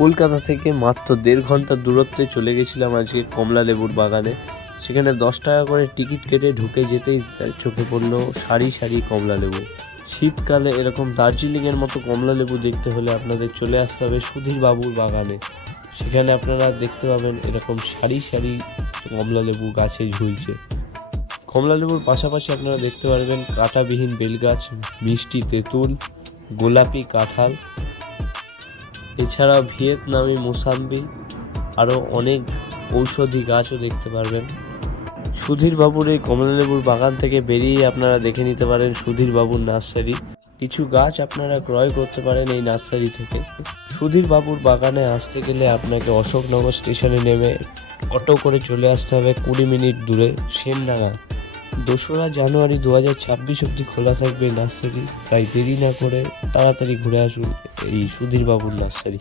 কলকাতা থেকে মাত্র 1.5 ঘন্টা দূরত্বে চলে গেছিলাম আজকে কমলা লেবুর বাগানে। সেখানে 10 টাকা করে টিকিট কেটে ঢুকে যেতেই চোখে পড়লো সারি সারি কমলা লেবু। শীতকালে এরকম দার্জিলিংয়ের মতো কমলা লেবু দেখতে হলে আপনাদের চলে আসতে হবে সুধীর বাবুর বাগানে। সেখানে আপনারা দেখতে পাবেন এরকম সারি সারি কমলা লেবু গাছে ঝুলছে। কমলা লেবুর পাশাপাশি আপনারা দেখতে পারবেন কাঁটাবিহীন বেলগাছ, মিষ্টি তেঁতুল, গোলাপি কাঁঠাল, এছাড়া ভিয়েতনামি মোসাম্বি, আরও অনেক ঔষধি গাছও দেখতে পারবেন। সুধীর বাবুর এই কমলালেবুর বাগান থেকে বেরিয়ে আপনারা দেখে নিতে পারেন সুধীর বাবুর নার্সারি। কিছু গাছ আপনারা ক্রয় করতে পারেন এই নার্সারি থেকে। সুধীর বাবুর বাগানে আসতে গেলে আপনাকে অশোকনগর স্টেশনে নেমে অটো করে চলে আসতে হবে 20 মিনিট দূরে সেনডাঙ্গা। 2রা জানুয়ারি 2026 অবধি খোলা থাকবে নার্সারি, তাই দেরি না করে তাড়াতাড়ি ঘুরে আসুন এই সুধীর বাবুর নার্সারি।